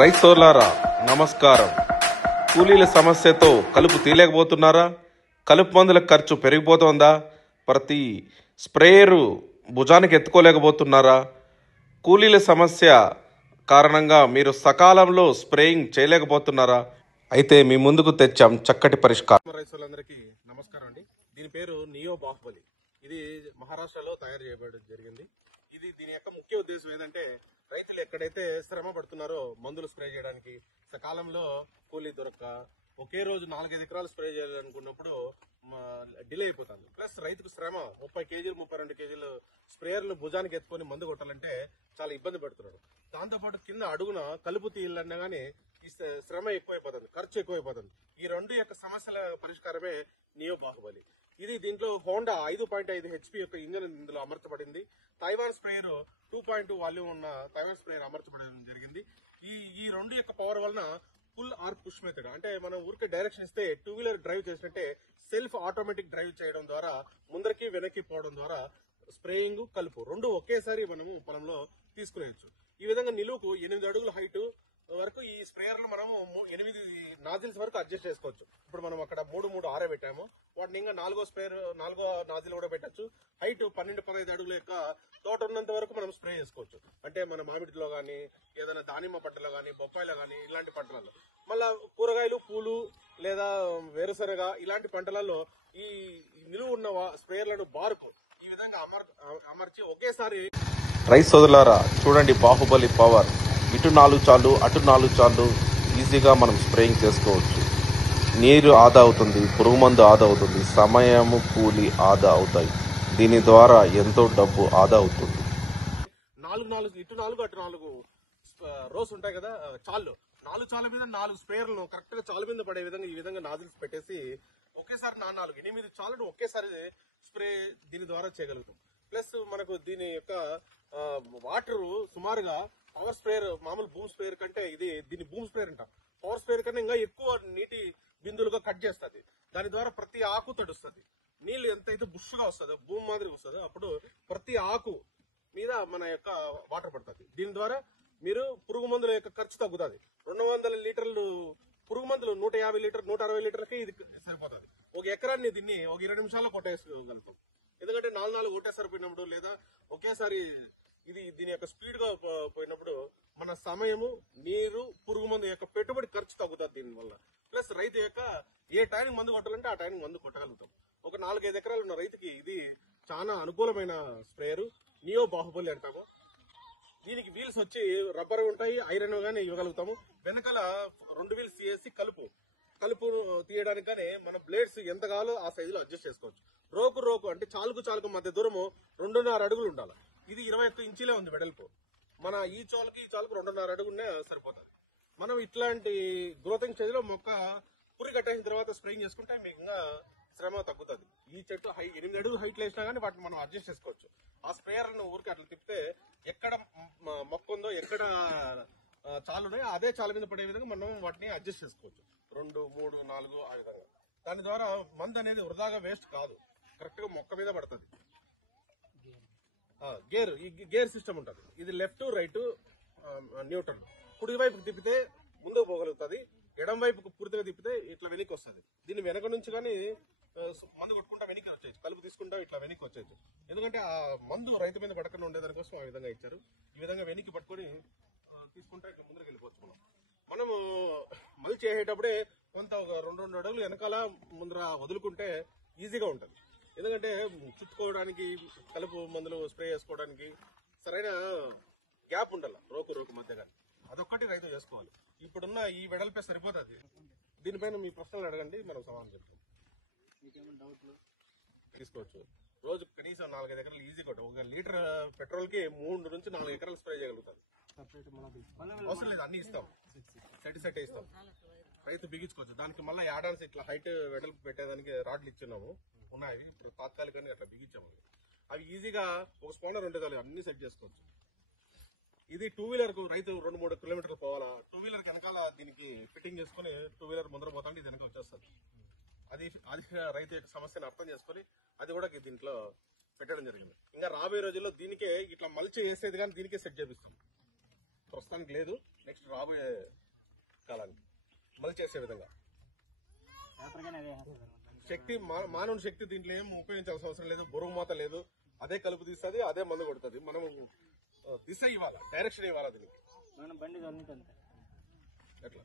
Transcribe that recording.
రైతోలారా నమస్కారం. కూలీల సమస్యతో కలుపు తీయలేకపోతున్నారా? కలుపు మందుల ఖర్చు పెరిగిపోతుందా? ప్రతి స్ప్రేయరు భుజానికి ఎత్తుకోలేకపోతున్నారా? కూలీల సమస్య కారణంగా మీరు సకాలంలో స్ప్రేయింగ్ చేయలేకపోతున్నారా? అయితే మీ ముందుకు తెచ్చాం చక్కటి పరిష్కారం. రైతులందరికీ నమస్కారం అండి. దీని పేరు నియో బాహుబలి. ఇది మహారాష్ట్రలో తయారు చేయబడడం జరిగింది. దీని యొక్క ముఖ్య ఉద్దేశం ఏంటంటే, రైతులు ఎక్కడైతే శ్రమ పడుతున్నారో మందులు స్ప్రే చేయడానికి సకాలంలో కూలీ దొరక్క ఒకే రోజు 4-5 ఎకరాలు స్ప్రే చేయాలనుకున్నప్పుడు డిలే అయిపోతుంది. ప్లస్ రైతుకు శ్రమ 30 కేజీలు 32 కేజీలు స్ప్రేయర్లు భుజానికి ఎత్తుకొని మందు కొట్టాలంటే చాలా ఇబ్బంది పడుతున్నాడు. దాంతోపాటు కింద అడుగున కలుపు తీయాలన్నా గానీ ఈ శ్రమ ఎక్కువైపోతుంది, ఖర్చు ఎక్కువైపోతుంది. ఈ రెండు యొక్క సమస్యల పరిష్కారమే నియో బాహుబలి. దీంట్లో హోండా 5.5 HP యొక్క ఇంజన్ ఇందులో అమర్చబడింది. తైవాన్ స్ప్రేయర్ 2.2 వాల్యూమ్ ఉన్న తైవాన్ స్ప్రేయర్ అమర్చబడడం జరిగింది. ఈ రెండు యొక్క పవర్ వలన పుల్ ఆర్ పుష్ మెథడ్, అంటే మనం ఊరికే డైరెక్షన్ ఇస్తే 2 వీలర్ డ్రైవ్ చేసినట్టే సెల్ఫ్ ఆటోమేటిక్ డ్రైవ్ చేయడం ద్వారా ముందరికి వెనక్కి పోవడం ద్వారా స్ప్రేయింగ్ కలుపు రెండు ఒకేసారి మనము పొలంలో తీసుకునేయచ్చు. ఈ విధంగా నిలువుకు 8 అడుగుల హైట్ వరకు ఈ స్ప్రేయర్ ను మనము 8 నాజిల్స్ వరకు అడ్జస్ట్ చేసుకోవచ్చు. ఇప్పుడు మనం అక్కడ 3 6 పెట్టాము, వాటిని ఇంకా 4 నాజిల్ కూడా పెట్టచ్చు. హైట్ 12-15 అడుగుల యొక్క తోట ఉన్నంత వరకు మనం స్ప్రే చేసుకోవచ్చు. అంటే మన మామిడిలో గానీ, ఏదైనా దానిమ్మ పంటలో గానీ, బొప్పాయిలో గానీ, ఇలాంటి పంటలలో, మళ్ళా కూరగాయలు, పూలు లేదా వేరుశనగ ఇలాంటి పంటలలో ఈ నిలువు ఉన్న స్ప్రేయర్లను బారుకు ఈ విధంగా అమర్చి ఒకేసారి. రైతు సోదరులారా చూడండి, బాహుబలి పవర్. ఇటు 4 చాలు, అటు 4 చాలు, ఈజీగా మనం స్ప్రేయింగ్ చేసుకోవచ్చు. నీరు ఆదా అవుతుంది, పురుగు మందు ఆదా అవుతుంది, సమయము కూలి ఆదా అవుతాయి. దీని ద్వారా ఎంతో డబ్బు ఆదా అవుతుంది. 4 ఇటు 4 అటు 4 రోస్ ఉంటాయి కదా, చాలు 4 చాల మీద 4 స్ప్రేయర్లను కరెక్ట్ గా చాలు మీద పడే విధంగా ఈ విధంగా నాజిల్స్ పెట్టేసి ఒకేసారి 8 చాలను ఒకేసారి స్ప్రే దీని ద్వారా చేయగలుగుతాం. ప్లస్ మనకు దీని యొక్క వాటర్ సుమారుగా పవర్ స్ప్రేయర్, మామూలు బూమ్ స్ప్రేయర్ కంటే దీన్ని బూమ్ స్ప్రేయర్ అంటాం. పవర్ స్ప్రేయర్ కన్నా ఇంకా ఎక్కువ నీటి బిందులుగా కట్ చేస్తుంది. దాని ద్వారా ప్రతి ఆకు తడుస్తుంది. నీళ్లు ఎంతైతే బుష్గా వస్తుందో, భూమి మాదిరి వస్తుందో, అప్పుడు ప్రతి ఆకు మీద మన యొక్క వాటర్ పడుతుంది. దీని ద్వారా మీరు పురుగు మందుల యొక్క ఖర్చు తగ్గుతుంది. 200 లీటర్లు పురుగు మందులు 150 లీటర్ 160 లీటర్లకి ఇది సరిపోతుంది. ఒక ఎకరాన్ని దీన్ని ఒక 20 నిమిషాల్లో కొట్టేసుకోగలుగుతాం. ఎందుకంటే 4 ఒకటేసారి పోయినప్పుడు, లేదా ఒకేసారి దీని యొక్క స్పీడ్ గా పోయినప్పుడు మన సమయము, నీరు, పురుగు మందు యొక్క పెట్టుబడి ఖర్చు తగ్గుతుంది దీనివల్ల. ప్లస్ రైతు యొక్క ఏ టైంకి మందు కొట్టాలంటే ఆ టైంకి మందు కొట్టగలుగుతాం. ఒక 4-5 ఎకరాలు ఉన్న రైతుకి ఇది చాలా అనుకూలమైన స్ప్రేయర్, నియో బాహుబలి అంటాము. దీనికి వీల్స్ వచ్చి రబ్బర్ ఉంటాయి, ఐరన్ గానీ ఇవ్వగలుగుతాము. వెనకాల 2 వీల్స్ చేసి కలుపు తీయడానికి కానీ మన బ్లేడ్స్ ఎంత కావాలో ఆ సైజులో అడ్జస్ట్ చేసుకోవచ్చు. రోకు అంటే చాలుకు మధ్య దూరము 2.5 అడుగులు ఉండాలి. ఇది 21 ఇంచీలే ఉంది వెడల్పు. మన ఈ చాలుకి 2.5 అడుగునే సరిపోతుంది. మనం ఇట్లాంటి గ్రోతింగ్ స్టేజ్ లో మొక్క పురి కట్టేసిన తర్వాత స్ప్రేయింగ్ చేసుకుంటే మీకు ఇంకా శ్రమ తగ్గుతుంది. ఈ చెట్టు 8 అడుగులు హైట్ వేసినా కానీ వాటిని మనం అడ్జస్ట్ చేసుకోవచ్చు. ఆ స్ప్రేయర్ ను ఊరికి అట్లా తిప్పితే ఎక్కడ మొక్క ఉందో, ఎక్కడ చాలు ఉన్నాయో అదే చాలు మీద పడే విధంగా మనం వాటిని అడ్జస్ట్ చేసుకోవచ్చు. 2, 3, 4 ఆ విధంగా. దాని ద్వారా మందు అనేది వృధాగా వేస్ట్ కాదు, కరెక్ట్ గా మొక్క మీద పడుతుంది. గేర్ సిస్టమ్ ఉంటుంది. ఇది లెఫ్ట్ రైట్ న్యూట్రల్. కుడి వైపుకు తిప్పితే ముందుకు పోగలుగుతుంది, ఎడం వైపుకు పూర్తిగా తిప్పితే ఇట్లా వెనక్కి వస్తుంది. దీన్ని వెనక నుంచి కానీ మందు కొట్టుకుంటా వెనక్కి వచ్చేయచ్చు, కలుపు తీసుకుంటా ఇట్లా వెనక్కి వచ్చేయచ్చు. ఎందుకంటే ఆ మందు రైతు మీద పడకుండా ఉండేదానికోసం ఆ విధంగా ఇచ్చారు. ఈ విధంగా వెనక్కి పట్టుకొని తీసుకుంటా ఇట్లా ముందరికి వెళ్ళిపోవచ్చు. మనము మళ్ళీ చేసేటప్పుడే కొంత ఒక 2 అడుగులు వెనకాల ముందర వదులుకుంటే ఈజీగా ఉంటుంది. ఎందుకంటే చుట్టుకోవడానికి, కలుపు మందులు స్ప్రే చేసుకోవడానికి సరైన గ్యాప్ ఉండాలి రోకు మధ్య. కానీ అదొక్కటి రైతు చేసుకోవాలి. ఇప్పుడున్న ఈ వెడల్పే సరిపోతుంది. దీనిపైన మీ ప్రశ్నలు అడగండి, మనం సమాధానం చెప్తాం. తీసుకోవచ్చు. రోజు కనీసం 4-5 ఎకరాలు ఈజీ కొట్ట. 1 లీటర్ పెట్రోల్ కి 3 నుంచి 4 ఎకరాలు స్ప్రే చేయగలుగుతాం. అవసరం లేదు, అన్ని ఇస్తాం, సెట్ ఇస్తాం. రైతు బిగించుకోవచ్చు. దానికి మళ్ళీ యాడాన్స్ ఇట్లా హైట్ వెడల్పు పెట్టేదానికి రాడ్లు ఇచ్చినాము, ఉన్నాయి. ఇప్పుడు తాత్కాలికంగా అట్లా బిగించాము. అవి ఈజీగా ఒక స్పానర్ ఉండేది, అన్ని సెట్ చేసుకోవచ్చు. ఇది 2 వీలర్ కు రైతు 2-3 కిలోమీటర్లు పోవాలా. 2 వీలర్ కి వెనకాల దీనికి ఫిట్టింగ్ చేసుకుని 2 వీలర్ ముందర పోతాంటే ఇది వెనక వచ్చేస్తుంది. అది రైతు యొక్క సమస్యను అర్థం చేసుకుని అది కూడా దీంట్లో పెట్టడం జరిగింది. ఇంకా రాబోయే రోజుల్లో దీనికే ఇట్లా మల్చి వేసేది కానీ దీనికే సెట్ చేపిస్తాం. ప్రస్తుతానికి లేదు. నెక్స్ట్ రాబోయే కాలానికి మళ్ళీ చేసే విధంగా శక్తి మానవుని శక్తి దీంట్లో ఏం ఉపయోగించాల్సిన అవసరం లేదు. బురుగు మాత లేదు, అదే కలుపు తీస్తుంది, అదే మందు కొడుతుంది. మనం దిశ ఇవ్వాలా, డైరెక్షన్ ఇవ్వాలా దీనికి. మనం బండి చల్లినట్టు ఎట్లా